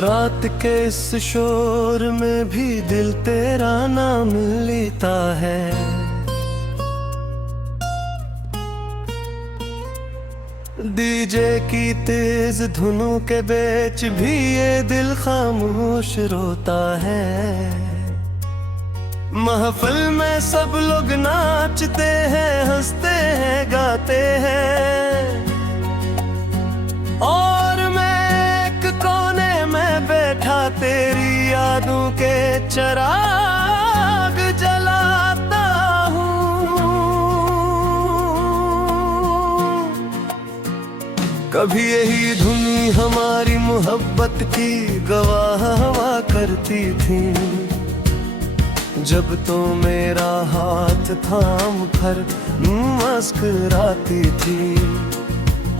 रात के इस शोर में भी दिल तेरा नाम लेता है। डीजे की तेज धुनों के बीच भी ये दिल खामोश रोता है। महफिल में सब लोग नाचते हैं, हंसते हैं, गाते हैं, और मैं एक कोने में बैठा तेरी यादों के चिराग जलाता हूँ। कभी यही धुनी हमारी मोहब्बत की गवाह हुआ करती थी, जब तो मेरा हाथ थाम कर मुस्कुराती थी,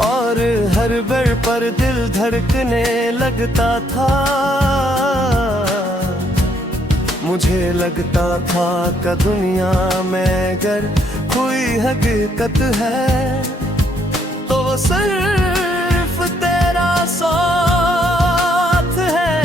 और हर बार पर दिल धड़कने लगता था। मुझे लगता था कि दुनिया में अगर कोई हकीकत है तो वो सिर्फ तेरा साथ है।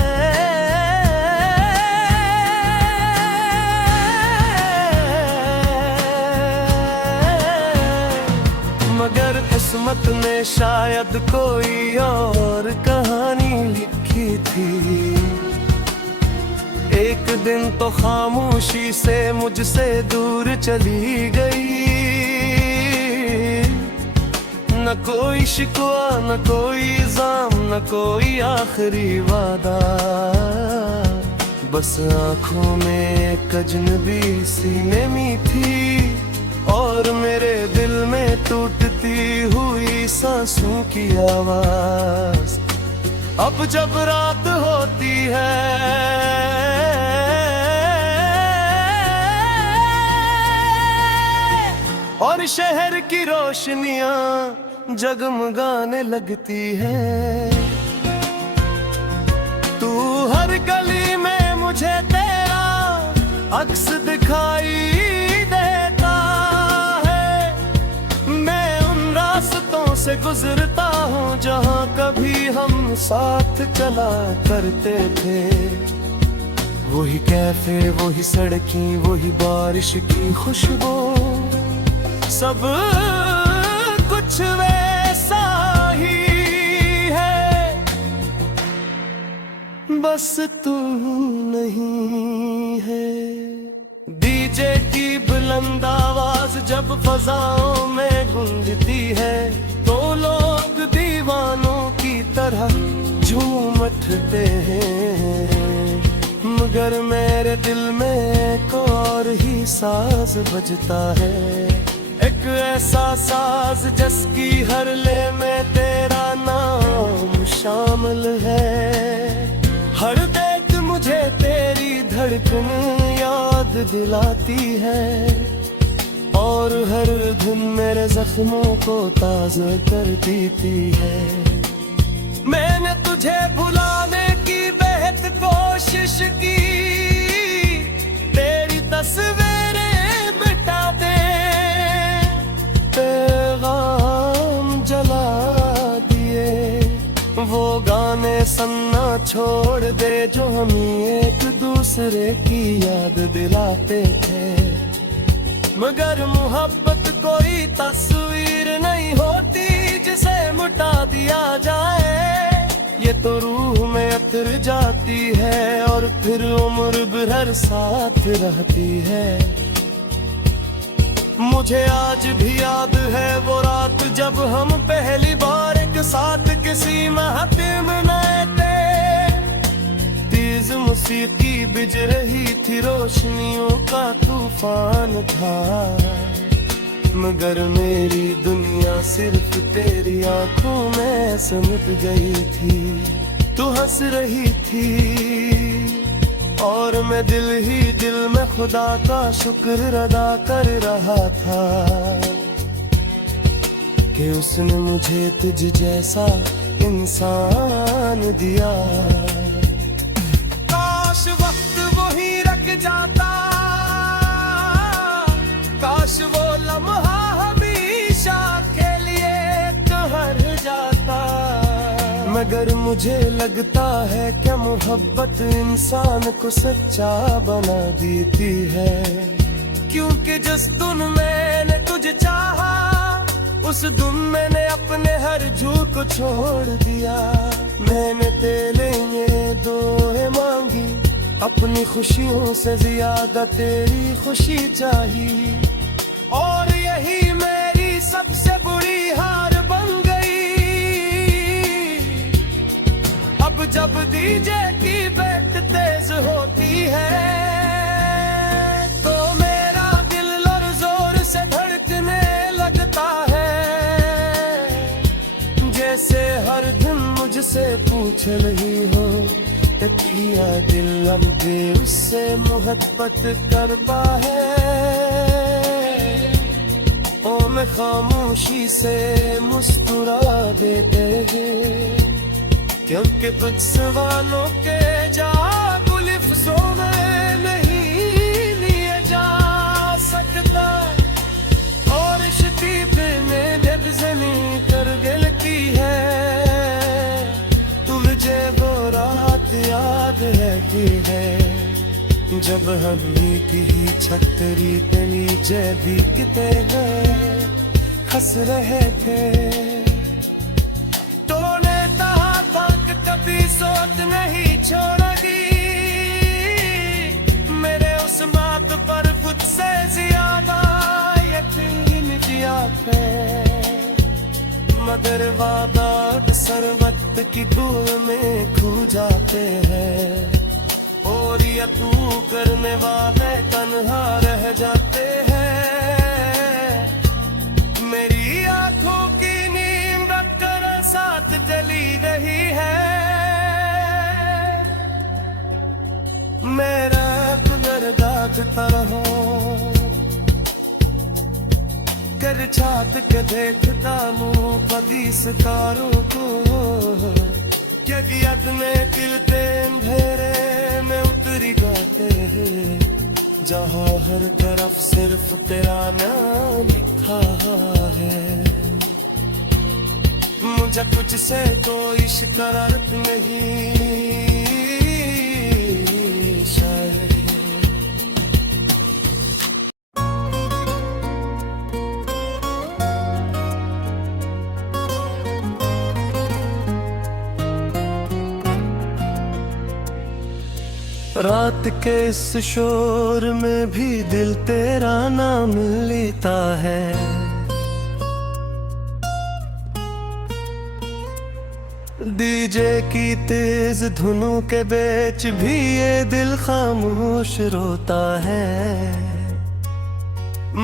मगर किस्मत ने शायद कोई और कहानी लिखी थी। एक दिन तो खामोशी से मुझसे दूर चली गई, न कोई शिकवा, न कोई इल्जाम, न कोई आखिरी वादा। बस आंखों में एक अजनबी सी नमी थी, और मेरे दिल में टूटती हुई सांसों की आवाज। अब जब रात होती है और शहर की रोशनियां जगमगाने लगती है, तू हर गली में मुझे तेरा अक्स दिखाई देता है। मैं उन रास्तों से गुजरता हूँ जहाँ कभी हम साथ चला करते थे। वही कैफे, वही सड़कें, वही बारिश की खुशबू, सब कुछ वैसा ही है, बस तू नहीं है। डीजे की बुलंद आवाज जब फजाओं में गूंजती है तो लोग दीवानों की तरह झूम उठते हैं, मगर मेरे दिल में एक और ही साज बजता है। एक ऐसा साज जिसकी हर ले में तेरा नाम शामिल है। हर देख मुझे तेरी धड़कन याद दिलाती है, और हर धुन मेरे जख्मों को ताज़ा कर देती है। मैंने तुझे भुलाने की बेहद कोशिश की, तेरी तस्वीरें मिटा दे, पैगाम जला दिए, वो गाने सुनना छोड़ दे जो हम एक दूसरे की याद दिलाते थे। मगर मोहब्बत कोई तस्वीर नहीं होती जिसे मिटा दिया जाए, ये तो रूह में उतर जाती है और फिर उम्र भर साथ रहती है। मुझे आज भी याद है वो रात जब हम पहली बार एक साथ किसी महफिल में नए थे। तेज मौसीकी बिज रही थी, रोशनियों का तूफान था, मगर मेरी दुनिया सिर्फ तेरी आंखों में सिमट गई थी। तू हंस रही थी और मैं दिल ही दिल में खुदा का शुक्र अदा कर रहा था कि उसने मुझे तुझ जैसा इंसान दिया। काश वक्त वही रख जाता, काश वो लम्हा हमेशा के लिए ठहर जाता, मगर मुझे लगता है क्या मोहब्बत इंसान को सच्चा बना देती है, क्योंकि जिस दिन मैंने तुझे चाहा उस दिन मैंने अपने हर झूठ को छोड़ दिया। मैंने तेरे ये दुआएं मांगी, अपनी खुशियों से ज्यादा तेरी खुशी चाहिए, और यही मेरी सबसे बुरी हार बन गई। अब जब डीजे की बेट तेज होती है तो मेरा दिल जोर से धड़कने लगता है, जैसे हर दिन मुझसे पूछ रही हो तकिया दिल अब भी उससे मोहब्बत करता है। ओ मैं खामोशी से मुस्कुरा देते हैं, क्योंकि कुछ सवालों के जवाब लफ्ज़ों में नहीं लिए जा सकता, और शतीब ने जब ज़मीं कर गलती है तुझे वो रात याद रहती है, जब हम ही छतरी पे नीचे भीगते हैं हंस रहे थे। तूने कहा था कि कभी सोच नहीं छोड़ेगी, मेरे उस बात पर खुद से ज्यादा यकीन किया है, मगर वादा सरबत की धूल में खो जाते हैं, और या तू करने वाले तन्हा रह जाते हैं। मेरी आंखों की नींद कर साथ जली रही है, मेरा कुदर दागता हो कर छात के देखता मुँह पदी सितारों को, यज्ञ में खिलते अंधेरे में उतरी गाते हैं, जहाँ हर तरफ सिर्फ तेरा नाम लिखा है। मुझे तुझसे कोई शिकायत नहीं शायद। रात के इस शोर में भी दिल तेरा नाम लेता है, डीजे की तेज धुनों के बीच भी ये दिल खामोश रोता है।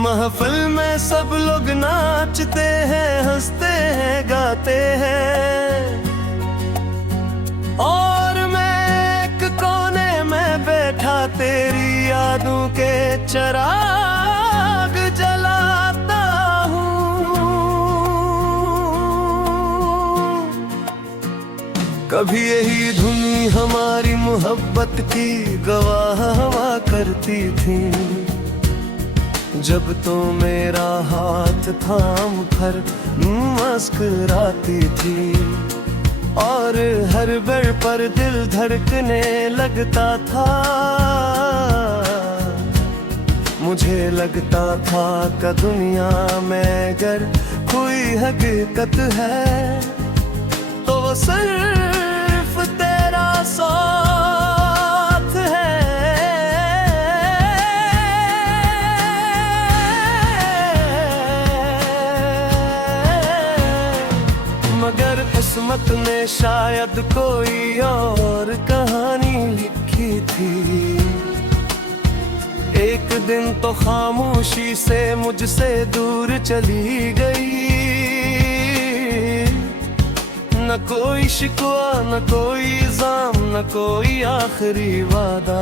महफिल में सब लोग नाचते हैं, हंसते हैं, गाते हैं, और मैं एक कोने में बैठा तेरी यादों के चिराग जलाता हूँ। कभी यही धुनी हमारी मोहब्बत की गवाह हुआ करती थी, जब तो मेरा हाथ थाम कर मुस्कुराती थी, और हर बार पर दिल धड़कने लगता था। मुझे लगता था कि दुनिया में अगर कोई हकीकत है तो वो सिर्फ तेरा साथ है। मगर किस्मत ने शायद कोई और कहानी लिखी थी। एक दिन तो खामोशी से मुझसे दूर चली गई, न कोई शिकवा न कोई इल्जाम न कोई आखिरी वादा,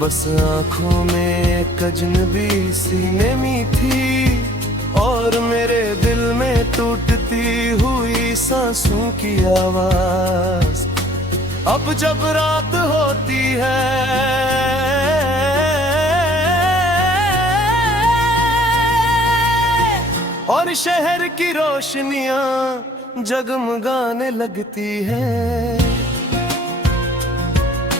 बस आंखों में एक अजनबी सी नमी थी, और मेरे दिल में टूटती हुई सांसों की आवाज। अब जब रात होती है और शहर की रोशनियां जगमगाने लगती है।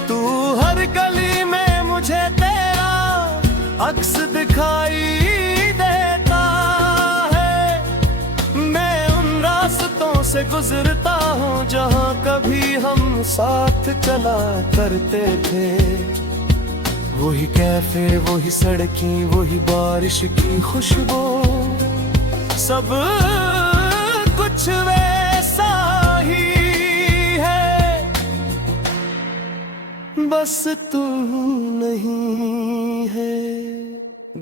तू हर गली में मुझे तेरा अक्स दिखाई देता है। मैं उन रास्तों से गुजरता हूँ जहाँ कभी हम साथ चला करते थे। वही कैफे, वही सड़कें, वही बारिश की खुशबू, सब कुछ वैसा ही है, बस तू नहीं है।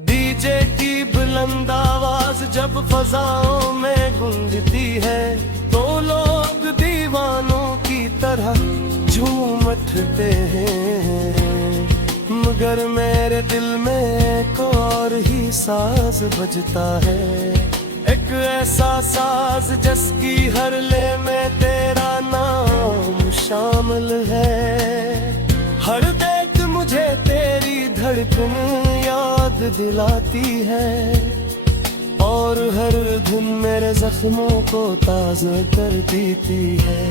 डीजे की बुलंद आवाज जब फजाओं में गूंजती है तो लोग दीवानों की तरह झूम उठते हैं। मगर मेरे दिल में एक और ही साज बजता है, एक ऐसा साज जिसकी हर ले में तेरा नाम शामिल है। हर देख मुझे तेरी धड़कन याद दिलाती है और हर धुन मेरे जख्मों को ताज़ा कर देती है।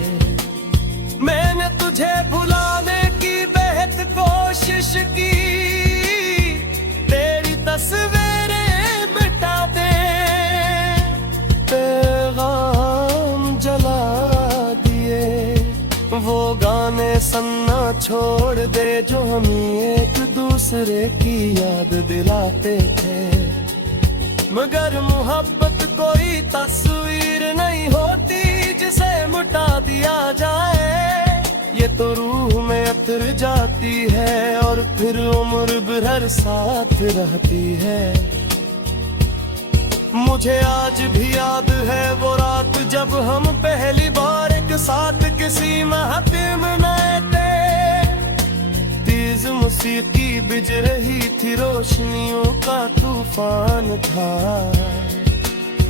मैंने तुझे भुलाने की बेहद कोशिश की, तेरी तस्वीरें मिटा दे, पैगाम जला दिए, वो गाने सुनना छोड़ दे जो हम एक दूसरे की याद दिलाते थे। मगर मोहब्बत कोई तस्वीर नहीं होती जिसे मिटा दिया जाए। ये तो रूह में उतर जाती है और फिर उम्र भर साथ रहती है। मुझे आज भी याद है वो रात जब हम पहली बार एक साथ किसी महफिल में नए थे। तेज मौसीकी बिज रही थी, रोशनियों का तूफान था,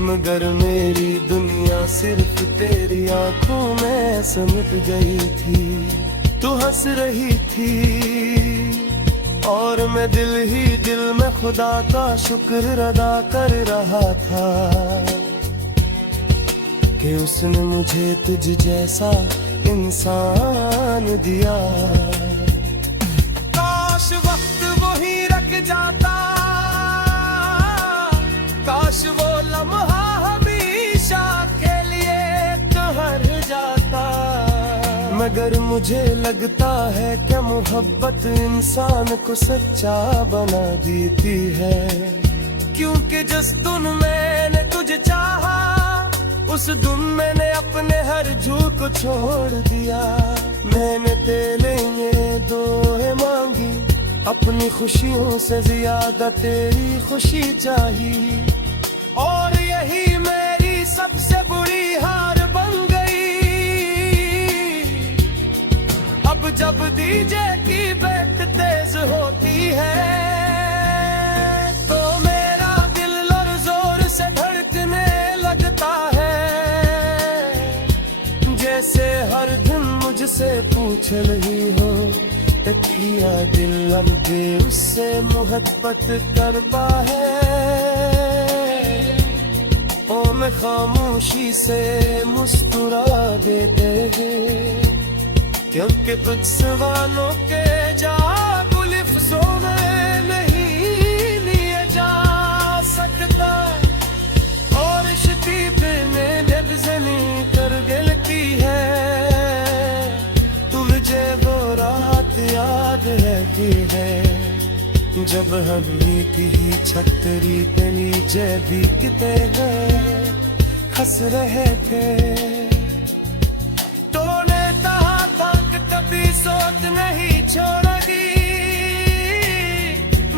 मगर मेरी दुनिया सिर्फ तेरी आंखों में सिमट गई थी। तू हंस रही थी और मैं दिल ही दिल में खुदा का शुक्र अदा कर रहा था कि उसने मुझे तुझ जैसा इंसान दिया। काश वक्त वही रख जाता, काश वो लम्हा हमेशा के लिए ठहर जाता। मगर मुझे लगता है कि मोहब्बत इंसान को सच्चा बना देती है, क्योंकि जिस धुन मैंने तुझे चाहा उस धुन मैंने अपने हर झूठ को छोड़ दिया। मैंने तेरे ये दुआएं मांगी, अपनी खुशियों से ज्यादा तेरी खुशी चाहिए, और यही मेरी सबसे बुरी हार बन गई। अब जब डीजे की बेट तेज होती है तो मेरा दिल जोर से धड़कने लगता है, जैसे हर दिन मुझसे पूछ रही हो तकिया दिल अब भी उससे मोहब्बत करता है। ओ मैं खामोशी से मुस्कुरा देते हैं, क्योंकि कुछ सवालों के जवाब लफ्ज़ों में नहीं लिए जा सकता। और शतीबने लफ्ज़नी कर गलती है, तुझे वो रात याद रहती है जब हम एक ही छतरी पे नीचे भीगते हैं हंस रहे थे। तूने कहा था कि कभी सोच नहीं छोड़ेगी,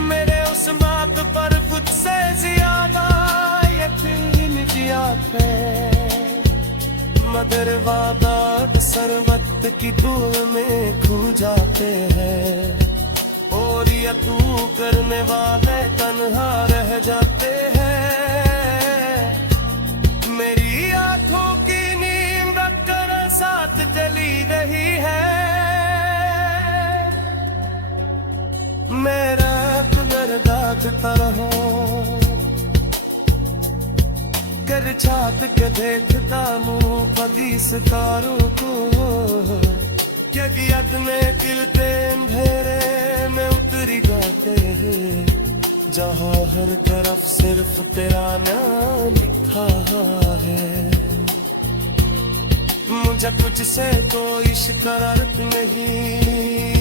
मेरे उस बात पर खुद से ज्यादा यकीन किया थे। मगर वादा सरबत की धूल में खो जाते हैं, और ये तू करने वाले तन्हा रह जाते हैं। मेरी आंखों की नींद कर साथ चली रही है, मेरा कुदर दागता रहो कर छाप के देखता मुँह पर जागी सितारों को, क्योंकि अपने गिरते अंधेरे में उतरी गाते हैं, जहाँ हर तरफ सिर्फ तेरा नाम लिखा है। मुझे तुझसे कोई शिकायत नहीं,